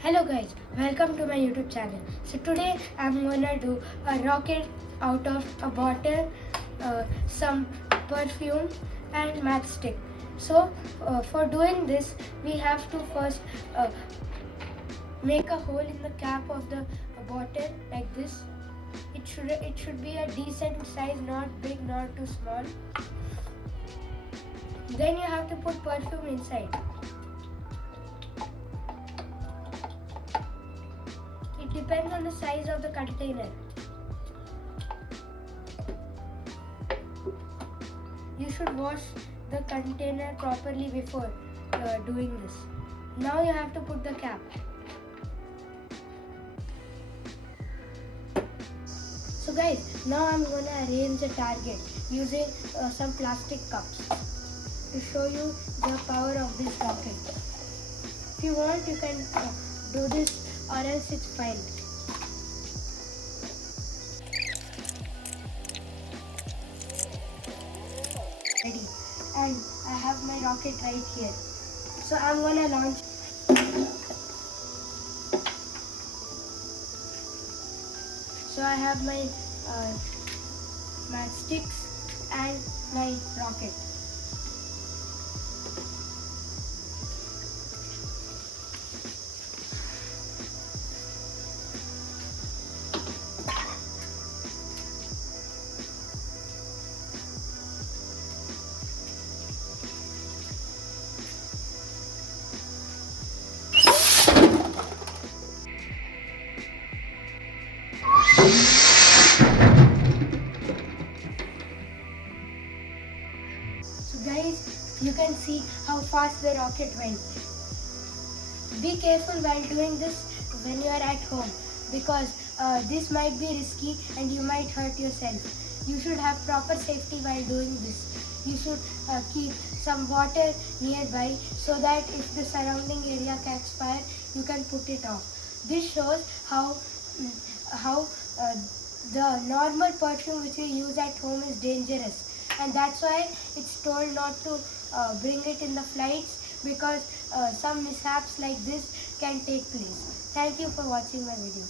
Hello guys, welcome to my YouTube channel. So today I'm gonna do a rocket out of a bottle, some perfume and matchstick. So for doing this we have to first make a hole in the cap of the bottle like this. It should be a decent size, not big, not too small. Then you have to put perfume inside. It depends on the size of the container. You should wash the container properly before doing this. Now you have to put the cap. So guys, now I'm going to arrange the target using some plastic cups to show you the power of this rocket. If you want, you can do this or else it's fine. Ready, and I have my rocket right here. So I'm gonna launch. So I have my sticks and my rocket. So guys, you can see how fast the rocket went. Be careful while doing this when you are at home, because this might be risky and you might hurt yourself. You should have proper safety while doing this. You should keep some water nearby so that if the surrounding area catches fire, you can put it off. This shows how the normal perfume which we use at home is dangerous, and that's why it's told not to bring it in the flights, because some mishaps like this can take place. Thank you for watching my video.